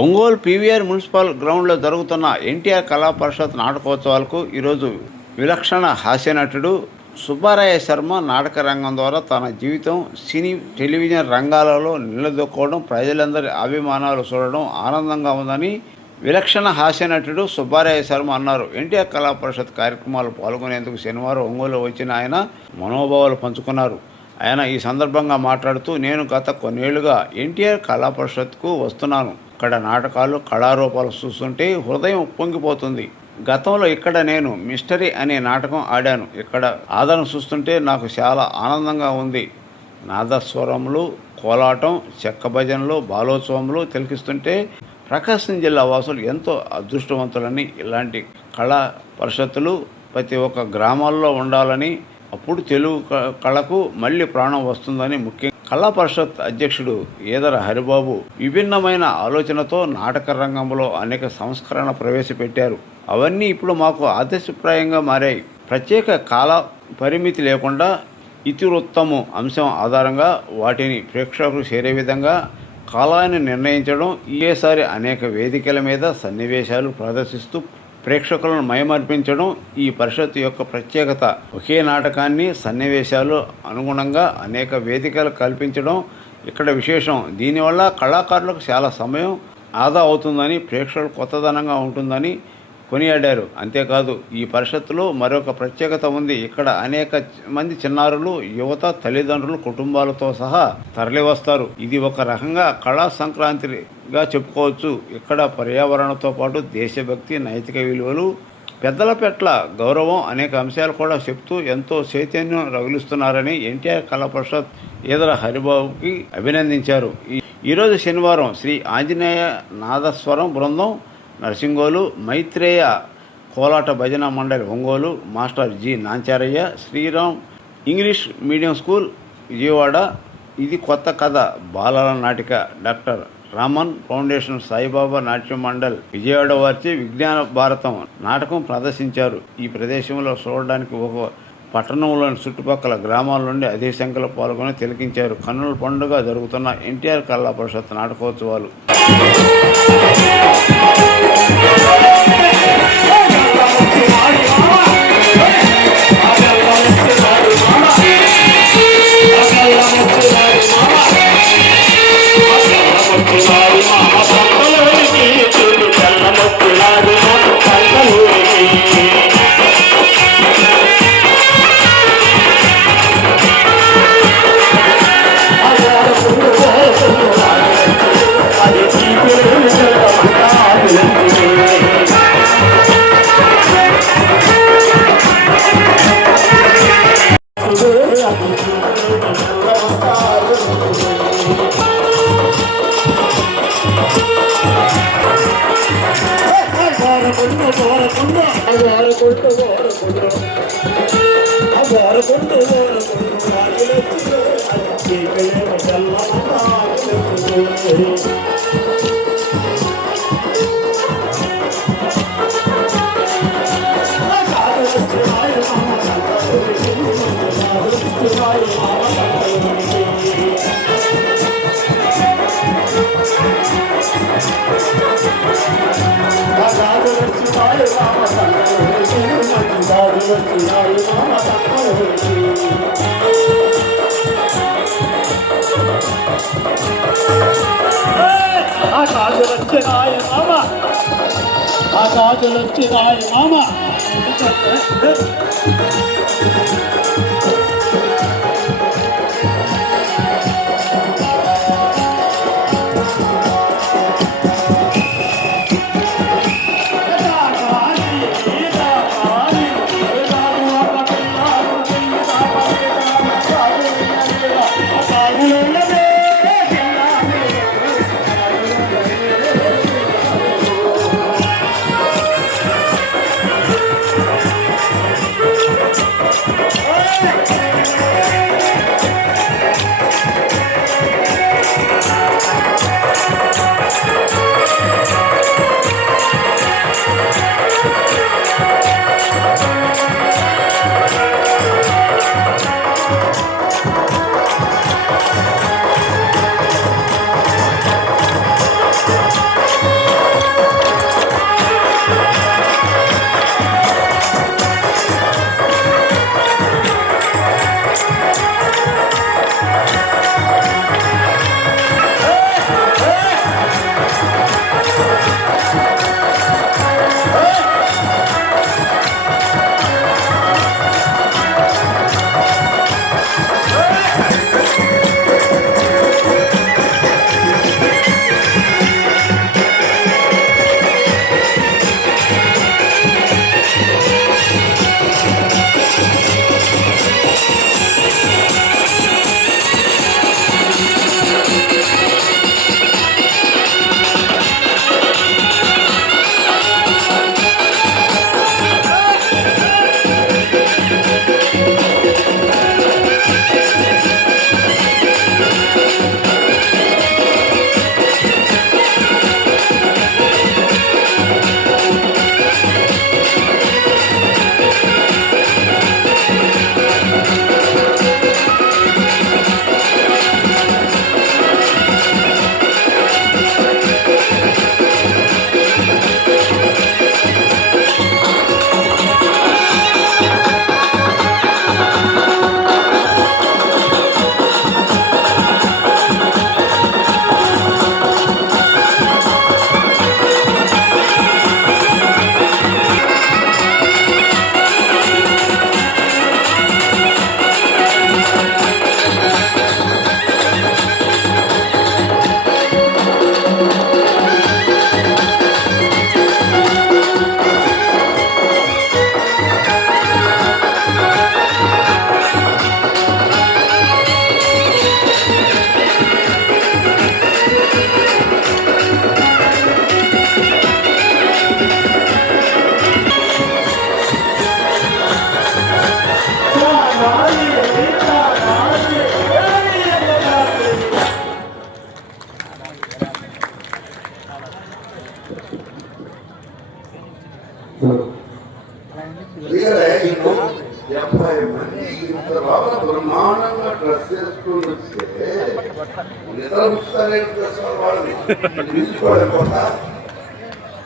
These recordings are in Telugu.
ఒంగోలు పీవీఆర్ మున్సిపల్ గ్రౌండ్లో జరుగుతున్న ఎన్టీఆర్ కళా పరిషత్ నాటకోత్సవాలకు ఈరోజు విలక్షణ హాస్యనటుడు సుబ్బారాయ శర్మ నాటక రంగం ద్వారా తన జీవితం సినీ టెలివిజన్ రంగాలలో నిలదొక్కోవడం, ప్రజలందరి అభిమానాలు చూడడం ఆనందంగా ఉందని విలక్షణ హాస్యనటుడు సుబ్బారాయ శర్మ అన్నారు. ఎన్టీఆర్ కళా పరిషత్ కార్యక్రమాలు పాల్గొనేందుకు శనివారం ఒంగోలు వచ్చిన ఆయన మనోభావాలు పంచుకున్నారు. ఆయన ఈ సందర్భంగా మాట్లాడుతూ, నేను గత కొన్నేళ్లుగా ఎన్టీఆర్ కళా పరిషత్కు వస్తున్నాను. ఇక్కడ నాటకాలు, కళారూపాలు చూస్తుంటే హృదయం పొంగిపోతుంది. గతంలో ఇక్కడ నేను మిస్టరీ అనే నాటకం ఆడాను. ఇక్కడ ఆదరణ చూస్తుంటే నాకు చాలా ఆనందంగా ఉంది. నాదస్వరములు, కోలాటం, చెక్క భజనలు, బాలోత్సవములు తిలకిస్తుంటే ప్రకాశం జిల్లా వాసులు ఎంతో అదృష్టవంతులని, ఇలాంటి కళా పరిషత్తులు ప్రతి ఒక్క గ్రామాల్లో ఉండాలని, అప్పుడు తెలుగు కళకు మళ్ళీ ప్రాణం వస్తుందని ముఖ్యంగా కళా పరిషత్ అధ్యక్షుడు ఈదర హరిబాబు విభిన్నమైన ఆలోచనతో నాటక రంగంలో అనేక సంస్కరణ ప్రవేశపెట్టారు. అవన్నీ ఇప్పుడు మాకు ఆదర్శప్రాయంగా మారాయి. ప్రత్యేక కాల పరిమితి లేకుండా ఇతివృత్తము అంశం ఆధారంగా వాటిని ప్రేక్షకులు చేరే విధంగా కాలాన్ని నిర్ణయించడం, ఈసారి అనేక వేదికల మీద సన్నివేశాలు ప్రదర్శిస్తూ ప్రేక్షకులను మయమర్పించడం ఈ పరిషత్ యొక్క ప్రత్యేకత. ఒకే నాటకాన్ని సన్నివేశాలు అనుగుణంగా అనేక వేదికలు కల్పించడం ఇక్కడ విశేషం. దీనివల్ల కళాకారులకు చాలా సమయం ఆదా అవుతుందని, ప్రేక్షకులు కొత్తదనంగా ఉంటుందని కొనియాడారు. అంతేకాదు, ఈ పరిషత్తులో మరొక ప్రత్యేకత ఉంది. ఇక్కడ అనేక మంది చిన్నారులు, యువత, తల్లిదండ్రులు కుటుంబాలతో సహా తరలివస్తారు. ఇది ఒక రకంగా కళా సంక్రాంతిగా చెప్పుకోవచ్చు. ఇక్కడ పర్యావరణంతో పాటు దేశభక్తి, నైతిక విలువలు, పెద్దల పట్ల గౌరవం అనేక అంశాలు కూడా చెప్తూ ఎంతో చైతన్యం రగులుస్తున్నారని ఎన్టీఆర్ కళా పరిషత్ ఈదర హరిబాబుకి అభినందించారు. ఈరోజు శనివారం శ్రీ ఆంజనేయ నాదస్వరం బృందం నర్సింగోలు, Maitreya Kolata Bhajana Mandali Ongole, master G Nancharayya, Sriram English medium school Vijayawada, ఇది కొత్త కథ బాలల నాటిక డాక్టర్ రామన్ ఫౌండేషన్ సాయిబాబా నాట్య మండల్ విజయవాడ వారిచే విజ్ఞాన భారతం నాటకం ప్రదర్శించారు. ఈ ప్రదేశంలో చూడడానికి ఒక పట్టణంలోని చుట్టుపక్కల గ్రామాల నుండి అదే సంఖ్యలో పాల్గొని తిలకించారు. కన్నుల పండుగ జరుగుతున్న ఎన్టీఆర్ కళా పరిషత్ నాటకోత్సవాలు. మామ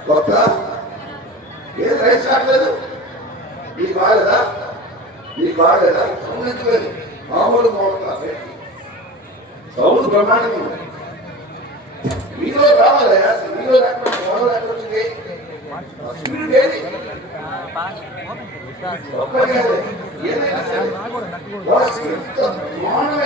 కొత్త ఏం రైస్ రావట్లేదు. నీకు బాగలేదా? నీకు బాగలేదా? సౌండ్ మామూలు మామూలు సౌండ్ బ్రహ్మాండంగా ఉంది. మీలో రావాలి. మీలో లేకపోతే మొదలు ఎక్కడ వచ్చింది? స్పీడ్ ఏది? ఏదైనా సరే మానవ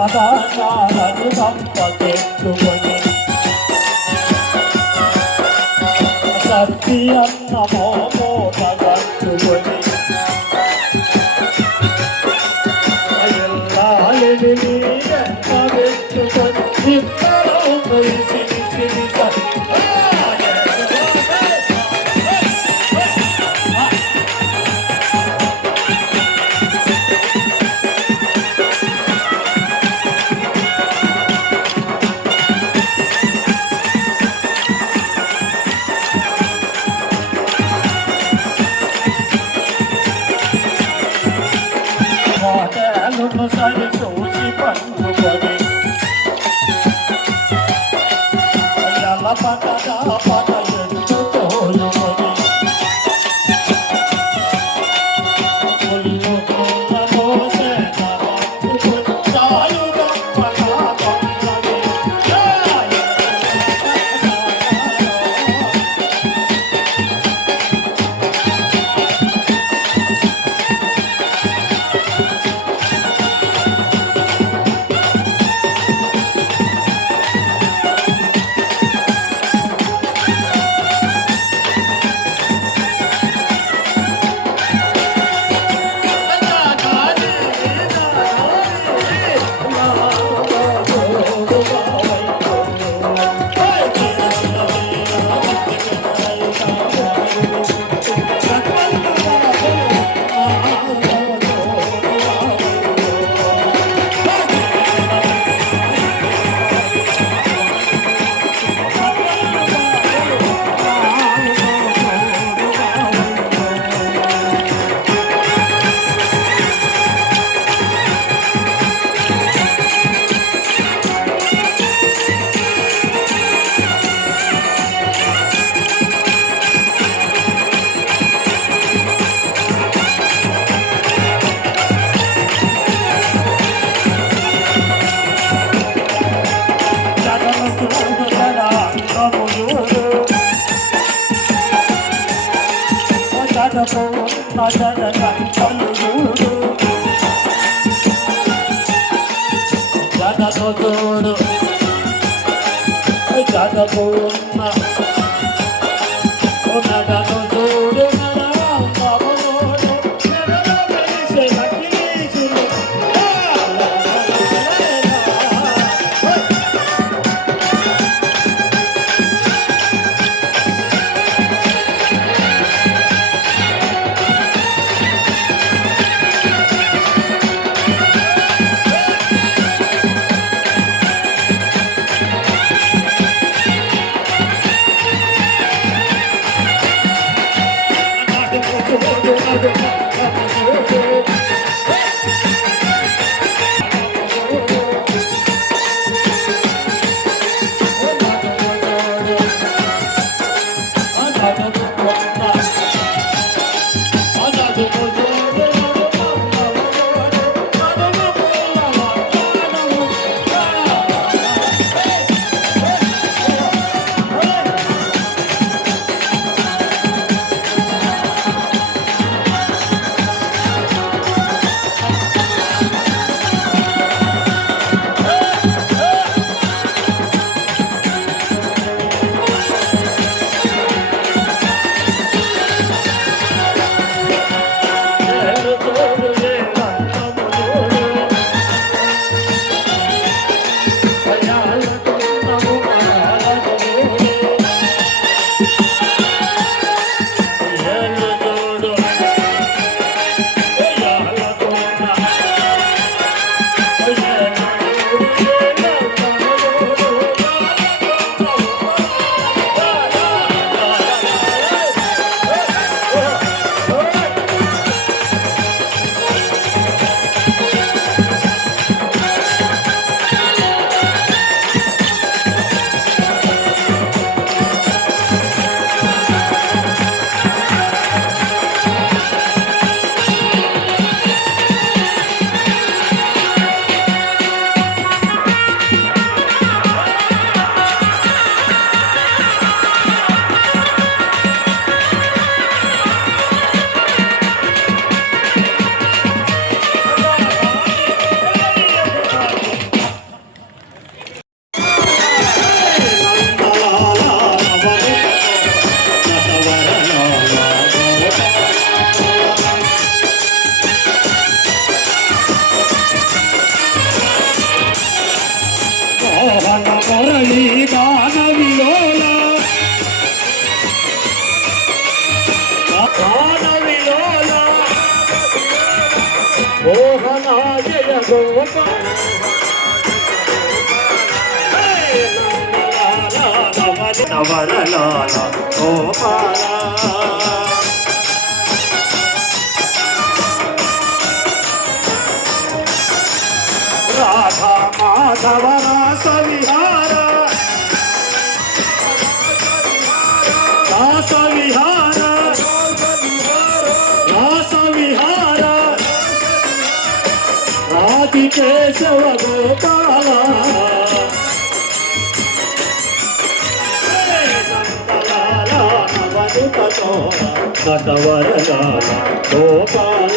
పదార్థాలను సంపకెత్తుకొని సత్యన్నమో మూటగట్టుకొని ఎల్లాలిని ఎంత పెట్టుకొని ఇద్దరు కలిసి కోటలను సరి చూసి పండుకొని ఎల్ల పటగా పట ఎత్తు తోలుకొని పుల్లు పుల్ల పోసే పట్టుకొని చాలు గొప్పగా కొండని జగదోడు జగబోన్న నగను చూడు నడవంగమునోడు నగను కలిసే నకిలీచులు నవరలాల గోపాల రాధా మాధవ రాస విహార రాస విహార రాస విహార రాధికేశవ గోపాల నటవరలాల గోపాల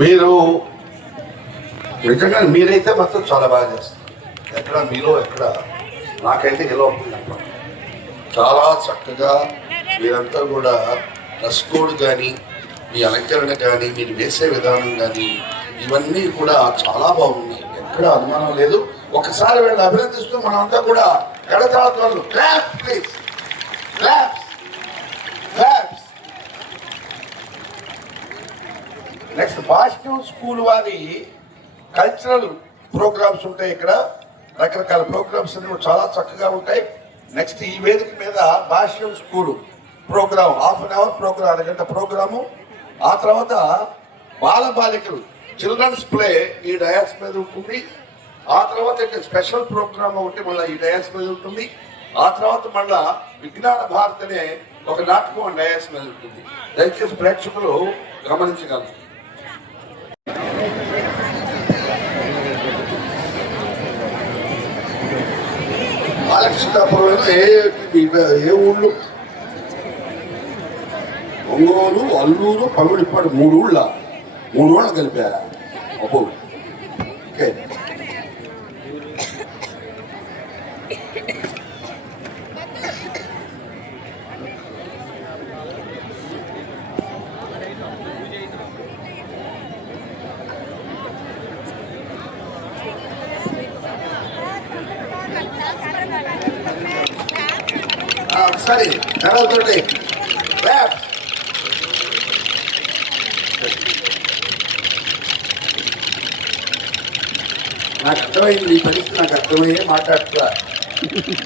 మీరు నిజంగా మీరైతే మాత్రం చాలా బాగా చేస్తారు. ఎక్కడ మీరు ఎక్కడ నాకైతే ఎలా ఉంటుంది చాలా చక్కగా మీరంతా కూడా డ్రెస్ కోడ్ కానీ మీ అలంకరణ కానీ మీరు వేసే విధానం కానీ ఇవన్నీ కూడా చాలా బాగుంది. ఎక్కడ అనుమానం లేదు. ఒకసారి వీళ్ళు అభినందిస్తూ మనమంతా కూడా ఎడతాళాలు clap please claps claps. Next positive school వారి కల్చరల్ ప్రోగ్రామ్స్ ఉంటాయి. ఇక్కడ రకరకాల ప్రోగ్రామ్స్ అన్ని చాలా చక్కగా ఉంటాయి. నెక్స్ట్ ఈ వేదిక మీద Bhashyam school program half an hour program, అరగంట ప్రోగ్రాము. ఆ తర్వాత బాలబాలికలు చిల్డ్రన్స్ ప్లే ఈ డయాస్ మీద ఉంటుంది. ఆ తర్వాత ఇక్కడ స్పెషల్ ప్రోగ్రామ్ ఒకటి మళ్ళీ ఈ డయాస్ మీద ఉంటుంది. ఆ తర్వాత మళ్ళా విజ్ఞాన భారత్ అనే ఒక నాటకం డయాస్ మీద ఉంటుంది. దయచేసి ప్రేక్షకులు గమనించగలరు. బాలకృష్ణాపురం ఏ ఊళ్ళు? ఒంగోలు, అల్లూరు, పమిడిపాడు, మూడు ఊళ్ళ కలిపారా? అబ్బో ఓకే. ఒకసారి కరాలతోటి నాకు అర్థమైంది, ఈ పరిస్థితి నాకు అర్థమయ్యే మాట్లాడుతున్నా.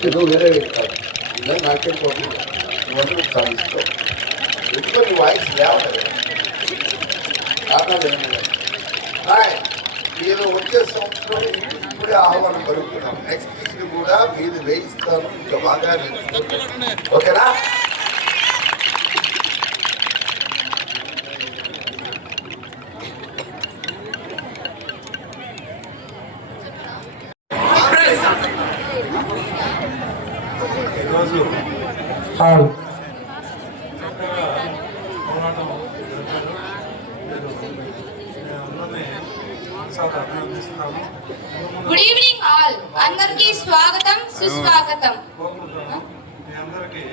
ఏదో వేరే వ్యక్తాడు ఇలా నాకేం కోపం, నువ్వు సాధిస్తావు ఎందుకో నీ వాయిస్ లేవలేదు. మీరు వచ్చే సంవత్సరం ఇప్పుడే ఆహ్వానం కలుగుతున్నాం. నెక్స్ట్ వీక్ కూడా మీరు వేయిస్తాను, ఇంకా బాగా నేర్చుకుంటాను. ఓకేనా? ఈరోజు ఆడు చక్కగా పోరాటం జరిపారు. నేను అందరినీ ఒకసారి అభినందిస్తున్నాను. గుడ్ ఈవినింగ్ ఆల్, అందరికీ స్వాగతం సుస్వాగతం. కోరుకుంటున్నాను మీ అందరికీ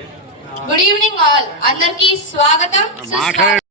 గుడ్ ఈవినింగ్ ఆల్, అందరికీ స్వాగతం సుస్వాగతం.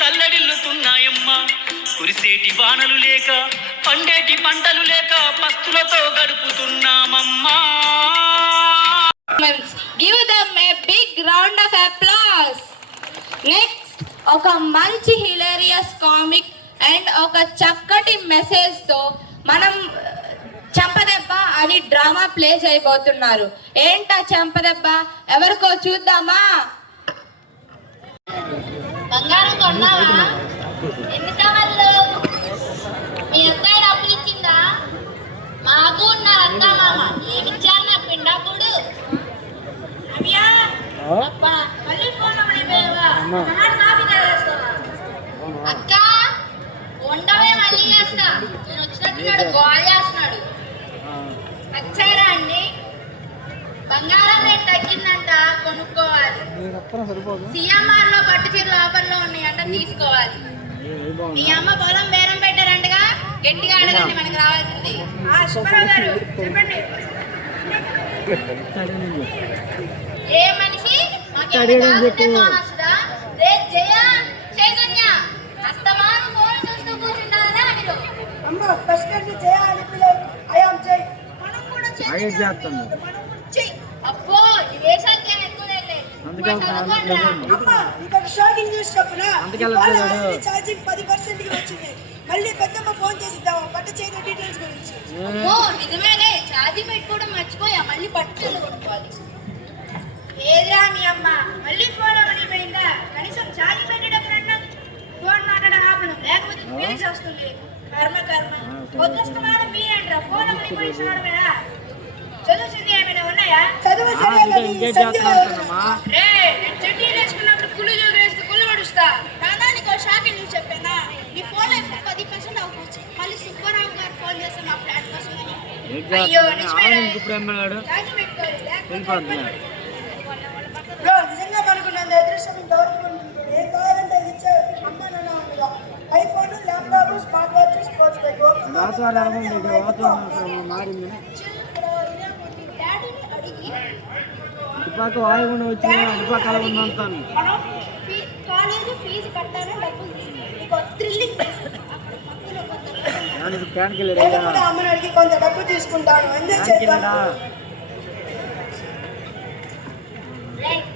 తల్లడిల్లుతున్నాయమ్మా. కురిసేటి వానలు లేక, పండేటి పంటలు లేక పస్తులతో గడుపుతున్నామమ్మా. Give them a big round of applause. Next, ఒక మంచి హిలేరియస్ కామిక్ అండ్ ఒక చక్కటి మెసేజ్ తో మనం చెంపదెబ్బ అని డ్రామా ప్లే చేయబోతున్నారు. ఏంటా చెంపదెబ్బ? ఎవరికో చూద్దామా? బంగారం కొన్నావా? ఎన్ని సవర్లు? మీ అత్తయ్య డబ్బులు ఇచ్చిందా? మాకు ఉన్నారు అత్త మామ. ఏమిచ్చారు నా పిండాకుడు? అయ్యా అబ్బా, మళ్ళీ ఫోన్ అవ్వలేవా? అక్క ఉండవే, మళ్ళీ చేస్తా. నేను వచ్చినట్టున్నాడు, గోల్ చేస్తున్నాడు. వచ్చారా అండి? బంగారం రేట్ తగ్గిందంట, కొనుక్కోవాలి. సిఎంఆర్ లో పట్టు చీరలు ఆఫర్లో ఉన్నాయంట, తీసుకోవాలి. మీ అమ్మ పొలం బేరం పెట్టారంటగా, గట్టిగా అడగండి, మనకు రావాల్సింది. సుబ్బారావు గారు చెప్పండి. ఏ మనిషి చైతన్య అస్తమాను ఫోన్ చూస్తూ కూర్చుంటారా మీరు? అబ్బో, ఈ వేషాలకి ఏం ఎక్కువ లేదు. షాకింగ్ న్యూస్ చెప్పనా? ఛార్జింగ్ 10% కి వచ్చింది. మళ్ళీ పెద్దమ్మ ఫోన్ చేసిద్దాం పట్టు చైన్ డీటెయిల్స్ గురించి. అబ్బో, నిజమేనే, ఛార్జింగ్ పెట్టుకోవడం మర్చిపోయా, మళ్ళీ పట్టుచీరలు కొనుక్కోవాలి. ఏదిరా మీ అమ్మ మళ్ళీ ఫోన్ అవ్వనిపోయిందా? కనీసం ఛార్జింగ్ పెట్టేటప్పుడన్నా ఫోన్ మాట్లాడడం ఆపను, లేకపోతే ఫీలింగ్స్ వస్తుంది. కర్మ కర్మ వదిలేస్తున్నాడు. మీ అంటారా ఫోన్ అవ్వనిపోయిస్తున్నాడు కదా? చదువుతుంది ఏమైనా ఉన్నాయా? చదువు రే, నేను చెడ్డీలు వేసుకున్నప్పుడు కుళ్ళు జోగులు వేస్తే కుళ్ళు పడుస్తా. కాదానికి ఒక షాక్ న్యూస్ చెప్పానా? నీ ఫోన్ ఇప్పుడు 10% అవ్వచ్చు. మళ్ళీ సుబ్బారావు గారు ఫోన్ చేస్తే మా ఫ్లాట్ కోసం అని. అయ్యో నిజంగా కనుక్కున్నాను. అదృష్టం ఇంతవరకు ఉంటుంది. ఏం కావాలంటే అది ఇచ్చే అమ్మ నాన్న ఉందిగా. IPhone, laptop, smart watch, sports bike. College fees కట్టాను, డబ్బులు తీసుకున్నాను. థ్రిల్లింగ్ అమ్మని అడిగి కొంత డబ్బు తీసుకుంటాను. ఎంజాయ్ చేద్దాం.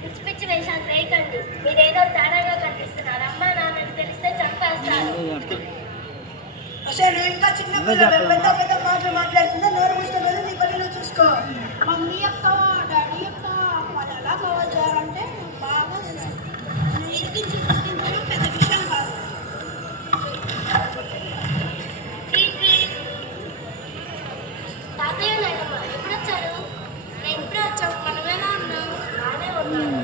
పిచ్చి పిచ్చి వేషాలు వేయకండి. మీరేదో తేడాగా కనిపిస్తున్నారు. అమ్మా నాన్నని తెలిస్తే చంపేస్తారు. అసలు ఇంకా చిన్న పిల్లలు పెద్ద పెద్ద మాటలు మాట్లాడుతుందా? నోరు మూసుకొని నీ పనులు చూసుకో. మమ్మీ అక్క, డాడీ అక్క, వాళ్ళు ఎలా కావాలంటే బాగా తెలుసు. ఇరికించి పెద్ద విషయం కాదు. తాతయ్య లేదమ్మా, ఎప్పుడు వచ్చారు? నేను ఇప్పుడే వచ్చావు. మనం ఎలా ఉన్నావు? బాగానే ఉన్నాను.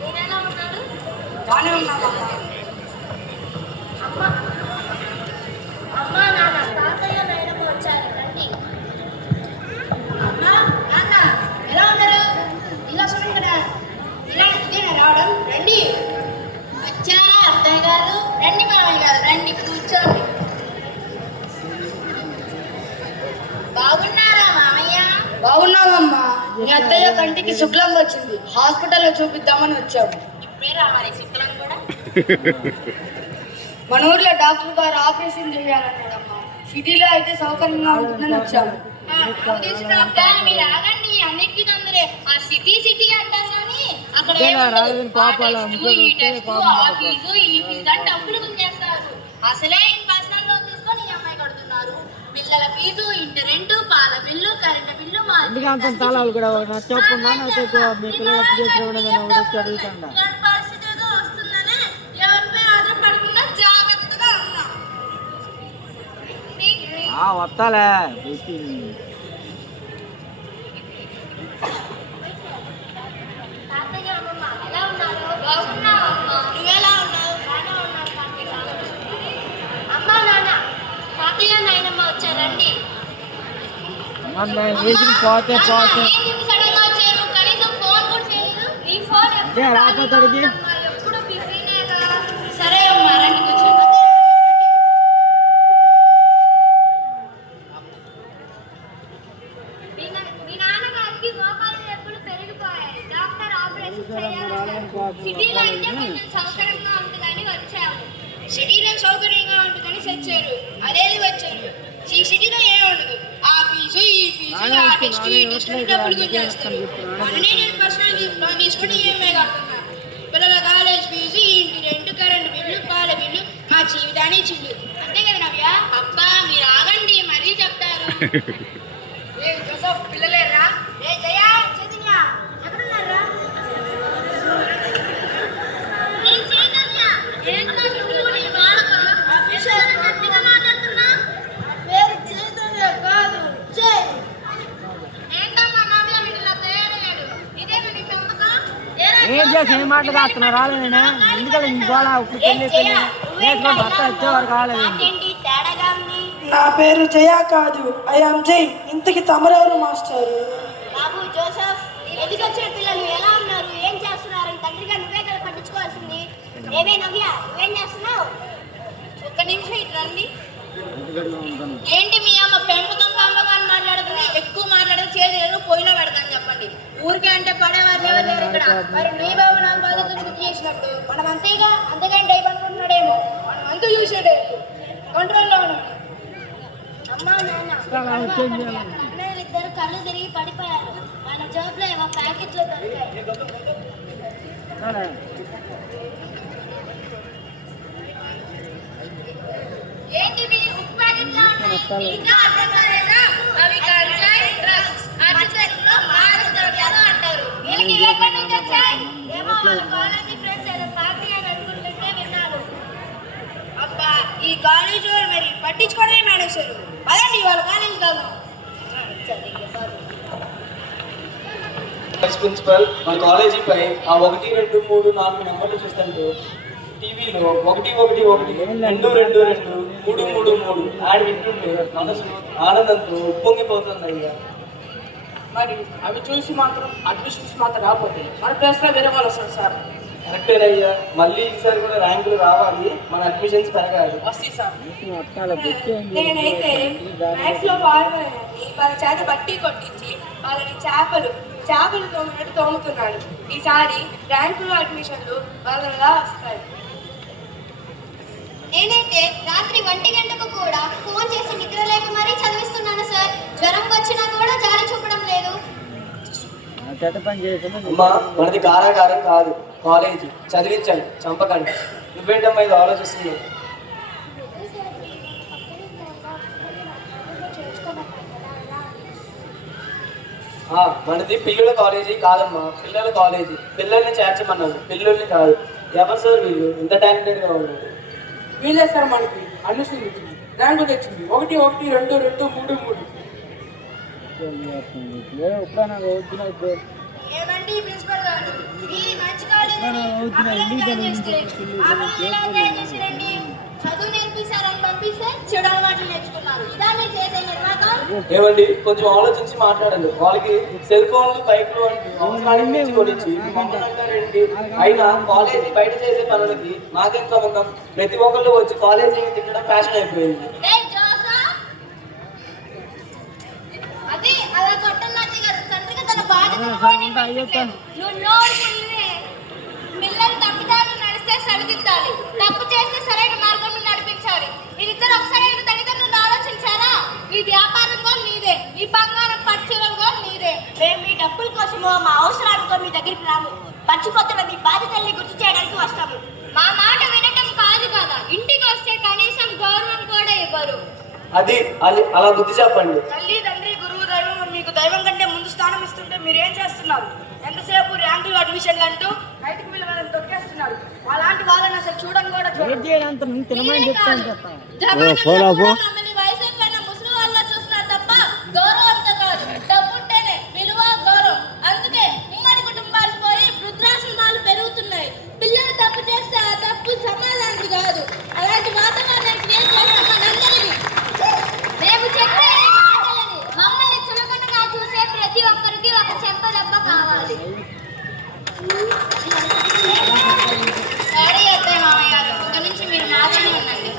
నేనెలా ఉన్నాడు? బాగానే ఉన్నావమ్మా. అమ్మా నాన్న, తాతయ్య నాయనమ్మ వచ్చారు, రండి. అమ్మా నాన్న ఎలా ఉన్నారు? ఇలా చూడండి కదా. ఇలా ఇదేనా రావడం? రండి. వచ్చారా అత్తయ్య గారు? రండి మామయ్య గారు, రండి కూర్చోండి. బాగున్నారా మామయ్య? బాగున్నావమ్మా. మీ అత్తయ్య కంటికి శుక్లం వచ్చింది. హాస్పిటల్లో చూపిద్దామని వచ్చాము. ఇప్పుడే రావాలి శుక్లం కూడా. మన ఊర్లో డాక్టర్ గారు ఆపరేషన్ చేయాలన్నాడమ్మా. సిటీలో అయితే సౌకర్యంగా ఉంటుందని వచ్చాము. డాక్టర్ మీరు ఆగండి, అన్నిటికీ తొందరే. ఆ సిటీ సిటీ అంటారు కానీ అక్కడ ఈ ఫీజు అని డబ్బులు గుంజేస్తారు. అసలే పర్సనల్ లోన్ తీసుకొని ఈఎంఐ కడుతున్నారు. పిల్లల ఫీజు, ఇంటి రెంటు, పాల బిల్లు, కరెంటు బిల్లు, పరిస్థితి ఏదో వస్తుందని ఎవరిపై ఆధారపడకుండా జాగ్రత్తగా ఉన్నా. వస్తాలే తాతయ్య అమ్మమ్మ ఎలా ఉన్నారు? బాగున్నావమ్మా. నువ్వెలా ఉన్నావు? బాగానే ఉన్నాను తాతయ్య. అమ్మా నాన్న, తాతయ్య నాయనమ్మ వచ్చారండి. పోతే సడన్ గా వచ్చారు, కనీసం ఫోన్ కూడా చేయలేదు. నీ ఫోన్ ఎప్పుడు బిజీనేగా. సరే అమ్మా, రండి కూర్చోండి. మీ నాన్నగారికి మోకాలు నొప్పులు పెరిగిపోయాయి. డాక్టర్ ఆపరేషన్ చేయాలన్నారు. సిటీలో అయితే కొంచెం సౌకర్యంగా ఉంటుందని వచ్చాము. సిటీలో సౌకర్యంగా ఉంటుందని తెచ్చారు. అదేది వచ్చారు. ఈ సిటీలో ఏం ఉండదు. ఆ ఫీజు ఈ ఫీజు ఆ టెస్ట్ ఈ టెస్ట్ డబ్బులు గుంజేస్తారు. మొన్ననే నేను పర్సనల్గా తీసుకుంటే ఈఎంఐ కడుతున్నా. పిల్లల కాలేజ్ ఫీజు, ఇంటి రెంట్, కరెంట్ బిల్లు, పాల బిల్లు, మా జీవితాన్ని చిల్లు. అంతే కదా నవ్య? అబ్బా మీరు ఆగండి, మరీ చెప్తారు. జోసఫ్ పిల్లలేరా? ఏ జయా చైతన్య ఎక్కడున్నారా? ఏంటో నువ్వు నీ వాడక విషయాన్ని గట్టిగా మాట్లాడుతున్నా. పేరు చైతన్య కాదు, జై. ఏంటమ్మా నవ్య వీటిలో తయారయ్యాడు. ఇదేనా నీ పెంపకం? ఏం చేసి ఏం మాటలు రాస్తున్నారు రాలేనా? ఎందుకంటే ఇంకోలా ఇప్పుడు పెళ్లి వేసుకొని భర్త వచ్చేవారు కాలేదు. ఏంటి తేడాగా ఉంది? నా పేరు జయ కాదు, ఐఆమ్ జై. ఇంతకి తమరెవరు మాస్టర్? బాబు జోసఫ్, ఎదిగొచ్చిన పిల్లలు ఎలా ఉన్నారు, ఏం చేస్తున్నారు అని తండ్రిగా నువ్వే కదా పట్టించుకోవాల్సింది. ఏమే నవ్య, నువ్వేం చేస్తున్నావు? ఒక్క నిమిషం ఇటు రండి. ఏంటి మీ అమ్మ పెంపకం అని మాట్లాడుతుంది? ఎక్కువ మాట్లాడితే చేతులు పొయ్యిలో పెడతాను చెప్పండి. ఊరికే అంటే పడేవారు ఎవరు లేరు ఇక్కడ. మరి మీ బాబు నాకు బాధ్యత గుర్తు చేసినప్పుడు మనం అంతేగా, అంతేగాని డైప్ అనుకుంటున్నాడేమో. మనం అంతా చూసాడే కంట్రోల్లో ఉన్నాడు. అమ్మా నాన్న ఇద్దరు కళ్ళు తిరిగి పడిపోయారు. వాళ్ళ జోబులో ఏమో ప్యాకెట్లు దొరికాయి. ఏంటివి ఉప్పు ప్యాకెట్లా ఉన్నాయి? ఇంకా అర్థం కాలేదా? అవి గంజాయి డ్రగ్స్. అటుసరిలో మారక ద్రవ్యాలు అంటారు. వీళ్ళకి ఎక్కడి నుంచి వచ్చాయి? ఏమో వాళ్ళ కాలేజీ ఫ్రెండ్స్ ఏదో పార్టీ అని అనుకుంటుంటే విన్నాను. అబ్బా ఈ కాలేజ్ వాళ్ళు మరి పట్టించుకోవడమే మానేశారు. అదండి వాళ్ళ కాలేజ్ కాదు. వైస్ ప్రిన్సిపల్ మన కాలేజీపై ఆ 1, 2, 3, 4 నెంబర్లు చూస్తుంటూ టీవీలో 1, 1, 1, 2, 2, 2, 3, 3, 3 యాడ్ వింటుంటే మనసు ఆనందంతో ఉప్పొంగిపోతుంది అయ్యా. మరి అవి చూసి మాత్రం అడ్మిషన్స్ మాత్రం రాకపోతే మన ప్లేస్లో వేరే వాళ్ళు వస్తారు సార్. కరెక్టేనయ్యా, మళ్ళీ ఈసారి కూడా ర్యాంకులు రావాలి, మన అడ్మిషన్స్ పెరగాలి. వస్తాయి సార్. నేనైతే మ్యాథ్స్ లో పాల్గొని వాళ్ళ చేత బట్టి కొట్టించి వాళ్ళని చేపలు తోమినట్టు తోముతున్నాడు. ఈసారి ర్యాంకులు అడ్మిషన్లు వాళ్ళలా వస్తాయి. నేనైతే రాత్రి 1 గంటకు కూడా ఫోన్ చేసి నిద్ర లేక మరీ చదివిస్తున్నాను సార్. జ్వరం వచ్చినా కూడా జాలి చూపడం లేదు. అమ్మా మనది కారాగారం కాదు, కాలేజీ. చదివించండి, చంపకండి. నువ్వేంటమ్మా ఇది ఆలోచిస్తున్నావు? మనది పిల్లల కాలేజీ కాదమ్మా, పిల్లల కాలేజీ. పిల్లల్ని చేర్చమన్నారు, పిల్లల్ని కాదు. ఎవరు సార్ వీళ్ళు ఇంత టాలెంటెడ్గా ఉన్నారు? వీళ్ళే సార్ మనకి అడ్మిషన్ ఇచ్చింది, ర్యాంకు తెచ్చింది. 1, 1, 2, 2, 3, 3. ఏమండి ప్రిన్సిపల్ గారు, మీరు మంచి కాలేజీ చదువు నేర్పిస్తారని పంపిస్తే చెడు అలవాట్లు నేర్చుకున్నారు. ఇదా మీరు చేసే నిర్వాహకం? ఏమండి కొంచెం ఆలోచించి మాట్లాడండి. వాళ్ళకి సెల్ ఫోన్లు, బైక్లు అవసరానికి కొనిచ్చి మమ్మల్ని అంటారేంటి? అయినా కాలేజీ బయట చేసే పనులకి నాకేం సంబంధం? ప్రతి ఒక్కళ్ళు వచ్చి కాలేజీ తిట్టడం ఫ్యాషన్ అయిపోయింది. అది అలా కొట్టన్నది కదా, తండ్రికి తన బాధ్యత. నువ్వు నోరుకునే పిల్లలు తప్పిదారులు నడిస్తే సరిదిద్దాలి, తప్పు చేస్తే సరైన మార్గంలో నడిపించాలి. మీరిద్దరు ఒకసారి తల్లిదండ్రులను ఆలోచించారా? మీ వ్యాపారం కూడా నీదే, మీ బంగారం పట్టుచీరలు కూడా నీదే. మేము మీ డబ్బుల కోసమో మా అవసరానికో మీ దగ్గరికి రాము. పచ్చిపోతున్న మీ బాధ్యతల్ని గుర్తు చేయడానికి వస్తాము. మా మాట వినటం కాదు కదా, ఇంటికి వస్తే కనీసం గౌరవం కూడా ఇవ్వరు. అది అలా బుద్ధి చెప్పండి. తల్లి, తండ్రి, గురువు, దైవం మీకు దైవం కంటే ముందు స్థానం ఇస్తుంటే మీరేం చేస్తున్నారు? ఎంతసేపు ర్యాంకులు అడ్మిషన్లు అంటూ బయటకు పిల్లలను తొక్కేస్తున్నారు. అలాంటి వాళ్ళని అసలు చూడడం కూడా మమ్మల్ని వయసు పైన ముసలి వాళ్ళ చూస్తున్నారు తప్ప గౌరవంతో కాదు. డబ్బుంటేనే విలువ, గౌరవం. అందుకే ఉమ్మడి కుటుంబాలు పోయి వృద్ధాశ్రమాలు పెరుగుతున్నాయి. పిల్లలు తప్పు చేస్తే ఆ తప్పు సమాధానం కాదు. అలాంటి వాతావరణానికి ఏం చేస్తాం మనందరికీ? మేము చెప్పే ఈ మాటలని మమ్మల్ని చులకనగా చూసే ప్రతి ఒక్కరికి ఒక చెంప దెబ్బ కావాలి. సారీ అత్తయ్య మామయ్య గారు, ఇక నుంచి మీరు మాతోనే ఉండండి.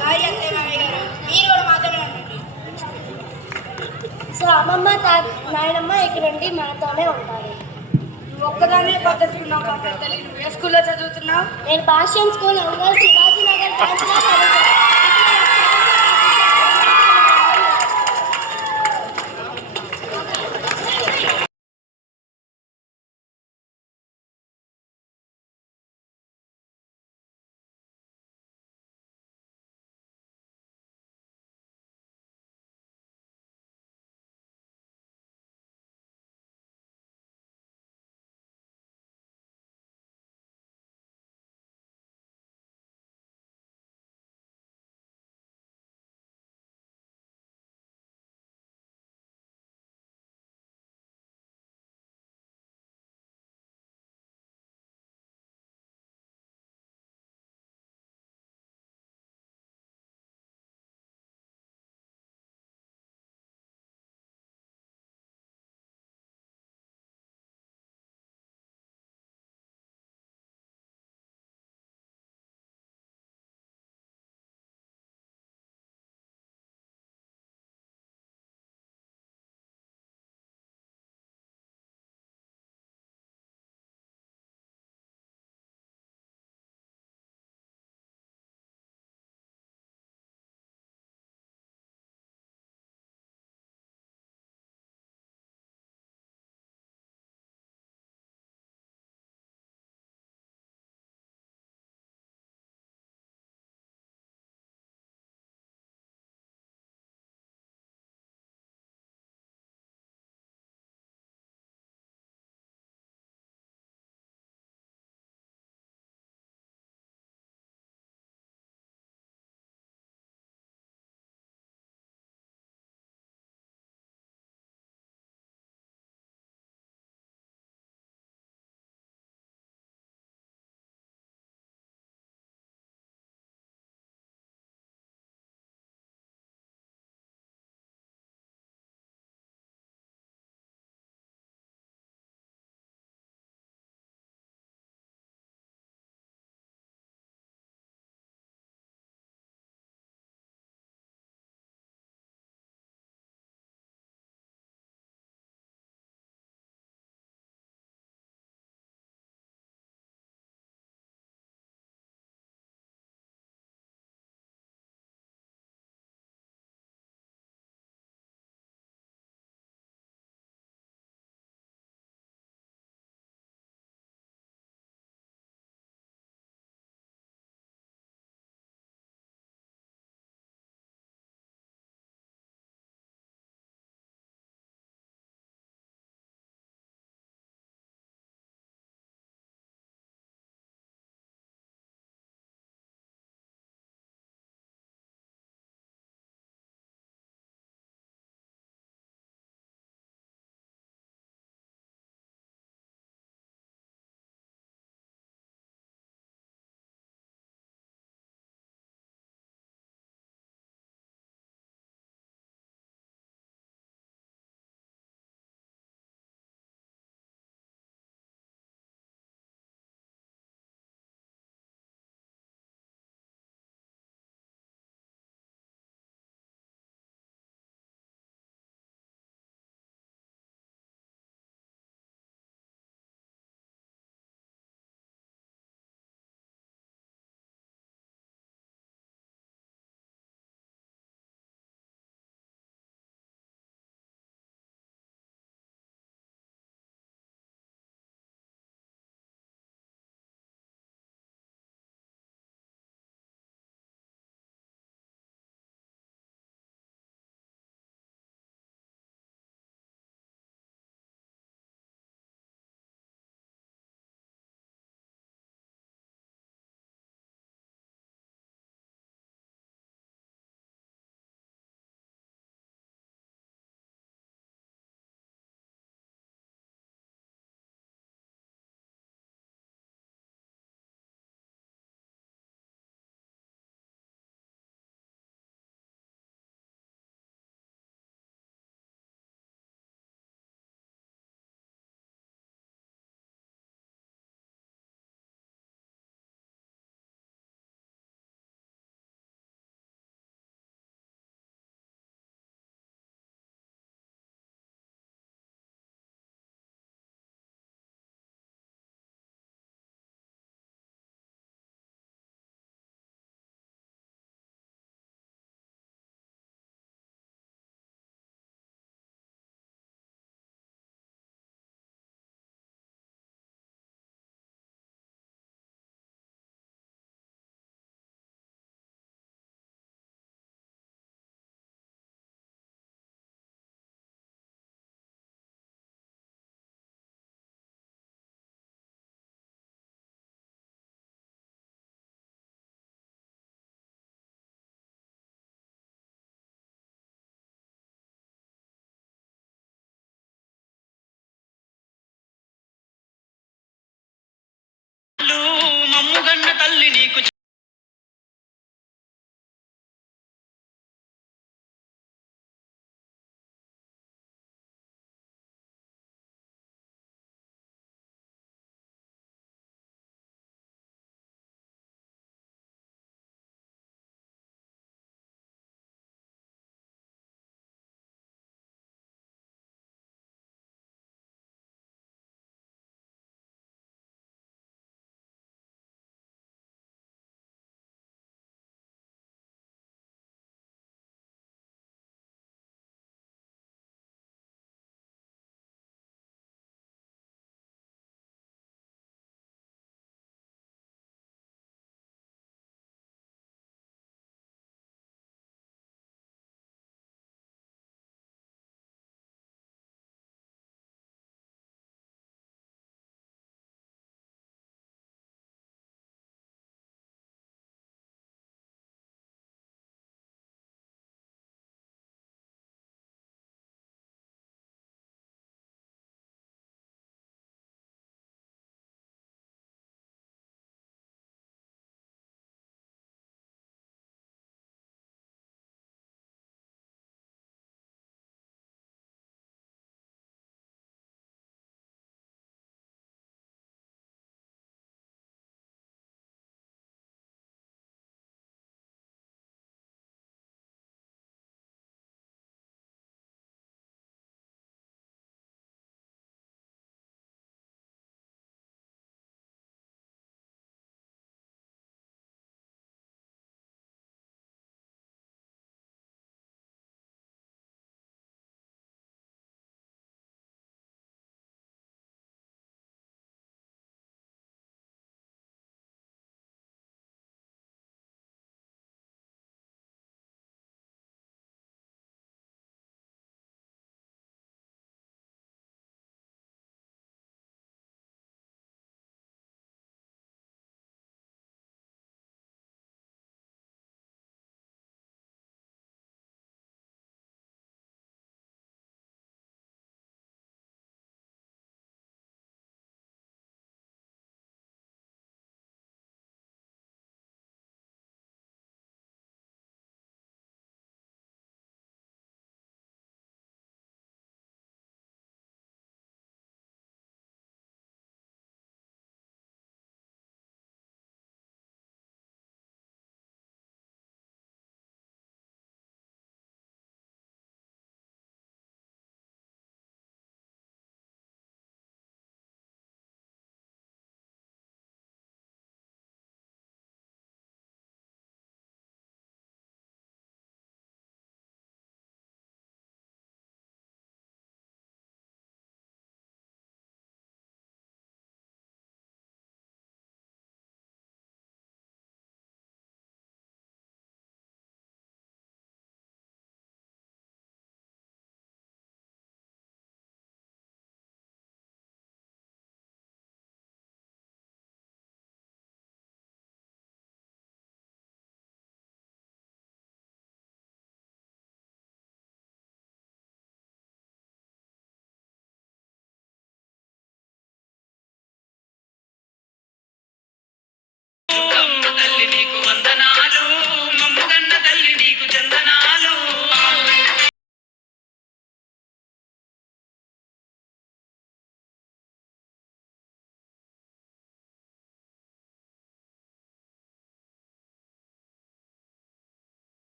సారీ అత్తయ్య మామయ్య గారు, మీరు కూడా మాతోనే ఉండండి. సో అమ్మమ్మ నాయనమ్మ ఇక్కడ నుండి మనతోనే ఉంటారు. ఒక్కదానే పద్ధతి ఉన్నావు. నువ్వు ఏ స్కూల్లో చదువుతున్నావు? నేను భాష్యం స్కూల్ ఒంగోలు శివాజీ నగర్ కౌన్సిలర్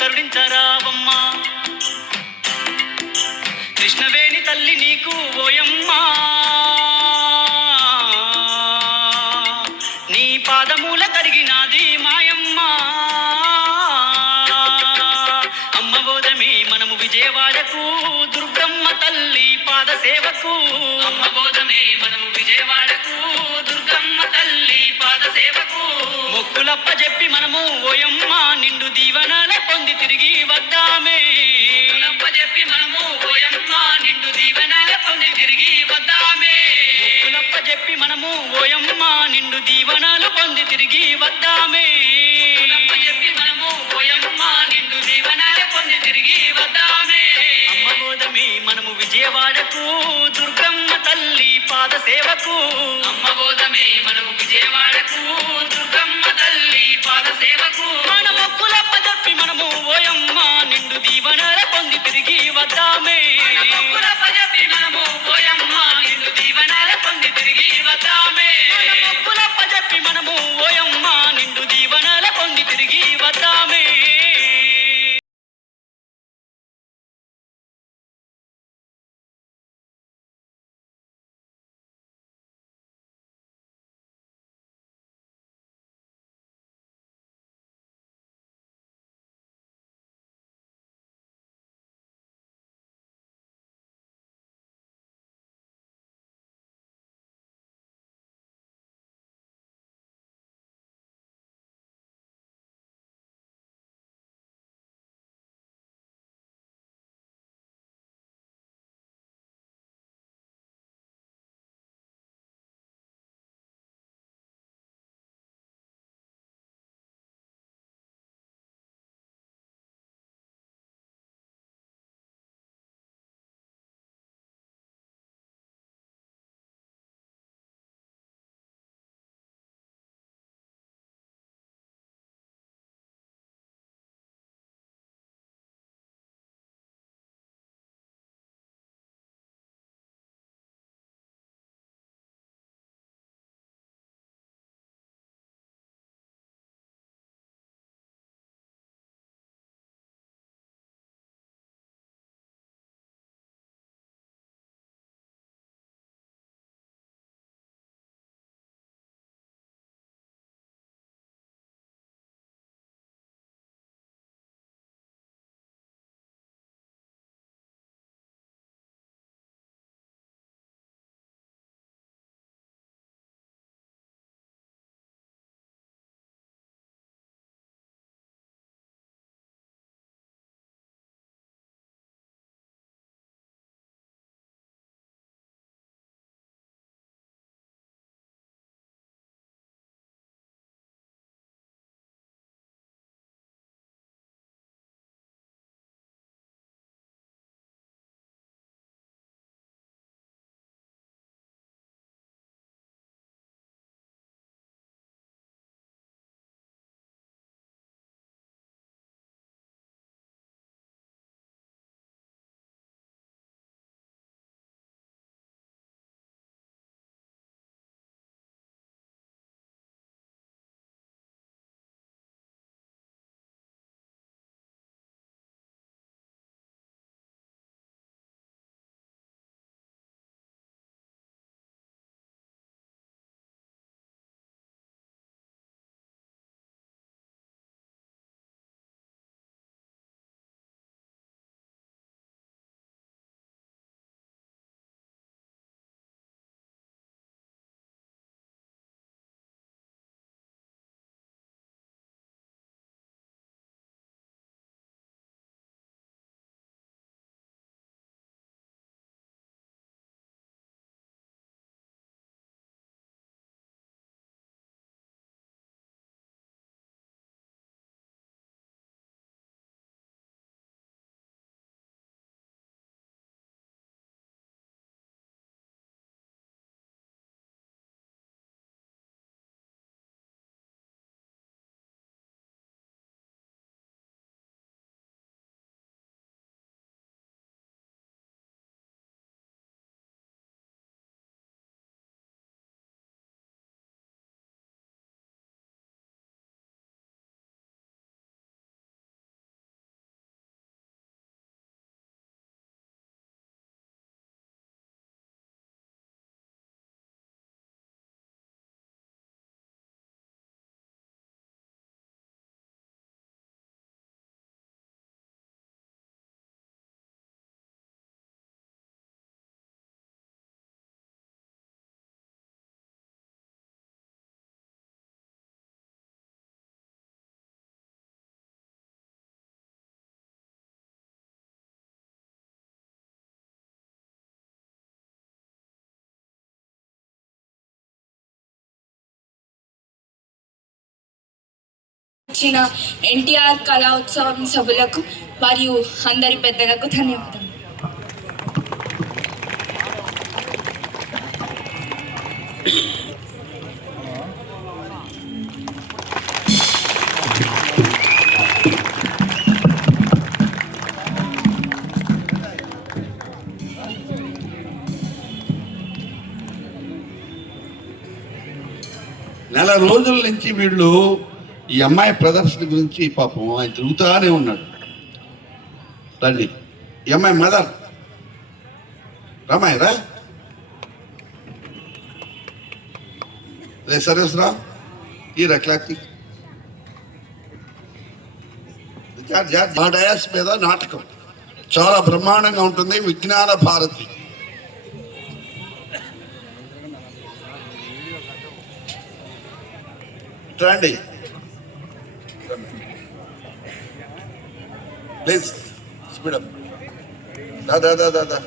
కరుణించరావమ్మా కృష్ణవేణి తల్లి నీకు ఓయమ్మా నీ పాదమూల కరిగినాది మాయమ్మ అమ్మ బోధమే మనము విజయవాడకు దుర్గమ్మ తల్లి పాద సేవకు అమ్మ బోధమే మనము విజయవాడకు దుర్గమ్మ తల్లి పాద సేవకు మొక్కులప్ప చెప్పి మనము ఓయమ్మ నిండు దీవెనల పొంది తిరిగి వద్దామే మొక్కులప్ప చెప్పి మనము ఓయమ్మ నిండు దీవెనల పొంది తిరిగి వద్దామే మొక్కులప్ప చెప్పి మనము ఓయమ్మ నిండు దీవెనలు పొంది తిరిగి వద్దామే మొక్కులప్ప చెప్పి మనము ఓయమ్మ నిండు దీవెనలు పొంది తిరిగి వద్దామే అమ్మ బోధమే మనము విజయవాడకు దుర్గమ్మ తల్లి పాద సేవకు అమ్మ బోధమే మనము విజయవాడకు దుర్గమ్మ తల్లి పాద సేవకు మన మొక్కులప్ప చెప్పి మనము ఓయమ్మ నిండు దీవెనల పొంది తిరిగి వద్దామే మొక్కులప్ప చెప్పి మనము ఓయమ్మ నిండు దీవెనల పొంది తిరిగి వద్దామే మొక్కులప్ప చెప్పి మనము ఓయమ్మ నిండు దీవెనల పొంది తిరిగి వద్దామే ఇచ్చిన ఎన్టీఆర్ కళా ఉత్సవం సభ్యులకు మరియు అందరి పెద్దలకు ధన్యవాదాలు. నెల రోజుల నుంచి వీళ్ళు ఈ అమ్మాయి ప్రదర్శన గురించి పాపం ఆయన తిరుగుతానే ఉన్నాడు. రండి, ఈ అమ్మాయి మదర్ రమాయ్ రా రే సరేస్రా ఈ రక్లాకి మా డయాస్ మీద నాటకం చాలా బ్రహ్మాండంగా ఉంటుంది. విజ్ఞాన భారతి రండి ప్లీజ్ స్పీడప్ దాదా దాదా దాదా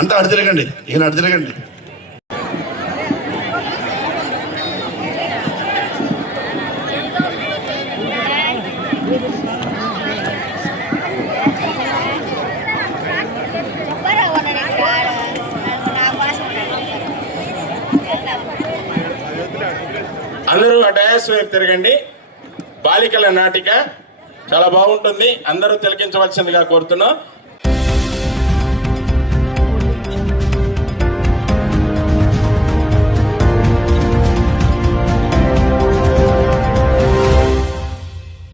అంతా అడు తిరగండి, ఈయన అడు తిరగండి. అందరూ డయాస్ వైపు తిరగండి. బాలికల నాటిక చాలా బాగుంటుంది, అందరూ తిలకించవలసిందిగా కోరుతున్నాం.